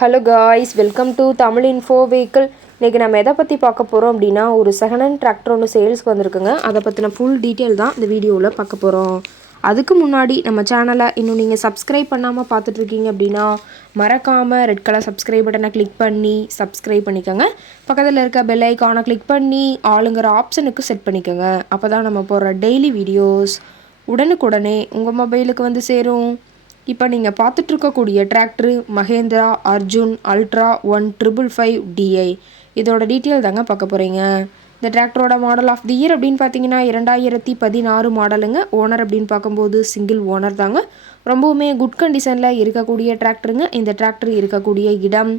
Hello guys, welcome to Tamil info vehicle. இன்றைக்கி நம்ம எதை பற்றி பார்க்க போகிறோம் அப்படின்னா, ஒரு செகண்ட் ஹேண்ட் டிராக்டர் ஒன்று சேல்ஸ்க்கு வந்திருக்குங்க. அதை பற்றின ஃபுல் டீட்டெயில் தான் இந்த வீடியோவில் பார்க்க போகிறோம். அதுக்கு முன்னாடி நம்ம சேனலை இன்னும் நீங்கள் சப்ஸ்கிரைப் பண்ணாமல் பார்த்துட்ருக்கீங்க அப்படின்னா, மறக்காமல் ரெட் கலர் சப்ஸ்கிரைப் பட்டனை கிளிக் பண்ணி சப்ஸ்கிரைப் பண்ணிக்கோங்க. பக்கத்தில் இருக்க பெல் ஐக்கானை கிளிக் பண்ணி ஆளுங்கிற ஆப்ஷனுக்கு செட் பண்ணிக்கோங்க. அப்போ தான் நம்ம போடுற டெய்லி வீடியோஸ் உடனுக்குடனே உங்கள் மொபைலுக்கு வந்து சேரும். இப்போ நீங்கள் பார்த்துட்ருக்கக்கூடிய tractor Mahindra Arjun ultra 1555 DI. இதோட டீட்டெயில் தாங்க பார்க்க போகிறீங்க. இந்த டிராக்டரோட மாடல் ஆஃப் தி இயர் அப்படின்னு பார்த்தீங்கன்னா 2016 மாடலுங்க. ஓனர் அப்படின்னு பார்க்கும்போது சிங்கிள் ஓனர் தாங்க. ரொம்பவுமே குட் கண்டிஷனில் இருக்கக்கூடிய டிராக்டருங்க. இந்த டிராக்டர் இருக்கக்கூடிய இடம்,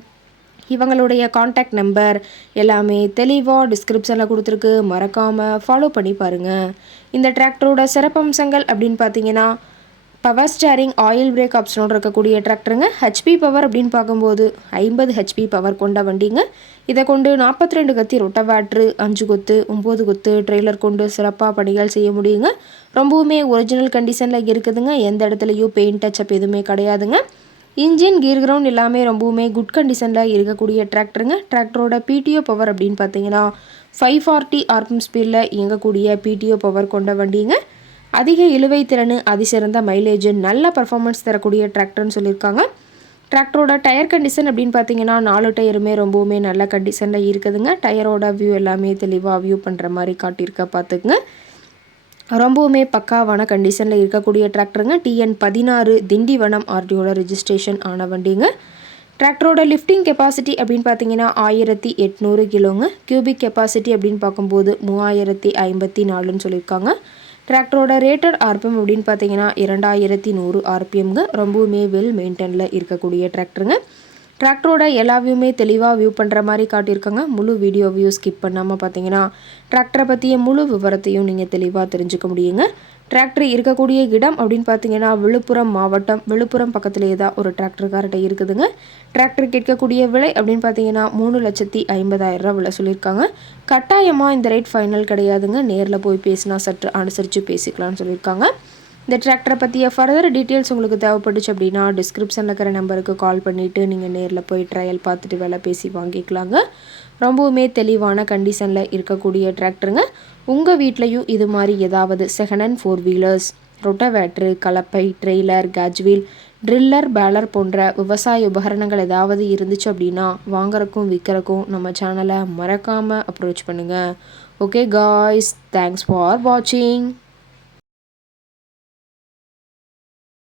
இவங்களுடைய காண்டாக்ட் நம்பர் எல்லாமே தெளிவாக டிஸ்கிரிப்ஷனில் கொடுத்துருக்கு. மறக்காமல் ஃபாலோ பண்ணி பாருங்கள். இந்த டிராக்டரோட சிறப்பம்சங்கள் அப்படின்னு பார்த்தீங்கன்னா, பவர் ஸ்டேரிங் ஆயில் பிரேக் ஆப்ஷனோடு இருக்கக்கூடிய டிராக்டருங்க. ஹெச்பி பவர் அப்படின்னு பார்க்கும்போது 50 ஹெச்பி பவர் கொண்ட வண்டிங்க. இதை கொண்டு 42 கத்தி ரொட்டவேட்ரு, 5 கொத்து 9 கொத்து ட்ரெய்லர் கொண்டு சிறப்பாக பணிகள் செய்ய முடியுங்க. ரொம்பவுமே ஒரிஜினல் கண்டிஷனில் இருக்குதுங்க. எந்த இடத்துலையும் பெயிண்ட் டச்சப் எதுவுமே கிடையாதுங்க. இன்ஜின் கீர் கிரவுண்ட் எல்லாமே ரொம்பவுமே குட் கண்டிஷனில் இருக்கக்கூடிய டிராக்டருங்க. டிராக்டரோட பிடிஓ பவர் அப்படின்னு பார்த்தீங்கன்னா 540 ஆர்பிஎம் ஸ்பீடில் இயங்கக்கூடிய பிடிஓ பவர் கொண்ட வண்டிங்க. அதிக இழுவை திறன், அதிசிறந்த மைலேஜ், நல்ல பர்ஃபார்மன்ஸ் தரக்கூடிய டிராக்டர்னு சொல்லியிருக்காங்க. டிராக்டரோட டயர் கண்டிஷன் அப்படின்னு பார்த்தீங்கன்னா 4 டயருமே ரொம்பவுமே நல்ல கண்டிஷனில் இருக்குதுங்க. டயரோட வியூ எல்லாமே தெளிவாக வியூ பண்ணுற மாதிரி காட்டியிருக்க பார்த்துக்குங்க. ரொம்பவுமே பக்காவான கண்டிஷனில் இருக்கக்கூடிய டிராக்டருங்க. TN16 திண்டிவனம் ஆர்டிஓட ரெஜிஸ்ட்ரேஷன் ஆன வண்டிங்க. டிராக்டரோட லிஃப்டிங் கெப்பாசிட்டி அப்படின்னு பார்த்தீங்கன்னா 1800 கிலோங்க. கியூபிக் கெப்பாசிட்டி அப்படின்னு பார்க்கும்போது 3054ன்னு சொல்லியிருக்காங்க. டிராக்டரோட ரேட்டட் ஆர்பிஎம் அப்படின்னு பார்த்தீங்கன்னா 2100 ஆர்பிஎம்ங்க. ரொம்பவுமே வெல் மெயின்டெனில் இருக்கக்கூடிய டிராக்டருங்க. டிராக்டரோட எல்லா வியூமே தெளிவாக வியூ பண்ணுற மாதிரி காட்டியிருக்காங்க. முழு வீடியோ வியூ ஸ்கிப் பண்ணாமல் பார்த்தீங்கன்னா டிராக்டரை பற்றிய முழு விவரத்தையும் நீங்கள் தெளிவாக தெரிஞ்சுக்க முடியுங்க. டிராக்டர் இருக்கக்கூடிய இடம் அப்படின்னு பார்த்தீங்கன்னா விழுப்புரம் மாவட்டம், விழுப்புரம் பக்கத்துலேயே தான் ஒரு டிராக்டர்கார்ட்ட இருக்குதுங்க. டிராக்டர் கேட்கக்கூடிய விலை அப்படின்னு பார்த்தீங்கன்னா 3,50,000 விலை சொல்லியிருக்காங்க. கட்டாயமாக இந்த ரேட் ஃபைனல் கிடையாதுங்க. நேரில் போய் பேசினா சற்று அனுசரித்து பேசிக்கலாம்னு சொல்லியிருக்காங்க. இந்த டிராக்டரை பற்றிய ஃபர்தர் டீட்டெயில்ஸ் உங்களுக்கு தேவைப்பட்டுச்சு அப்படின்னா டிஸ்கிரிப்ஷனில் இருக்கிற நம்பருக்கு கால் பண்ணிவிட்டு நீங்கள் நேரில் போய் ட்ரையல் பார்த்துட்டு விலை பேசி வாங்கிக்கலாங்க. ரொம்பவுமே தெளிவான கண்டிஷனில் இருக்கக்கூடிய டிராக்டருங்க. உங்கள் வீட்லேயும் இது மாதிரி ஏதாவது செகண்ட் ஹேண்ட் 4 வீலர்ஸ், ரொட்டவேட்ரு, கலப்பை, ட்ரெய்லர், கேஜ்வீல், ட்ரில்லர், பேலர் போன்ற விவசாய உபகரணங்கள் ஏதாவது இருந்துச்சு அப்படின்னா வாங்குறக்கும் விற்கிறக்கும் நம்ம சேனலை மறக்காமல் அப்ரோச் பண்ணுங்கள். ஓகே காய்ஸ், தேங்க்ஸ் ஃபார் வாட்சிங்.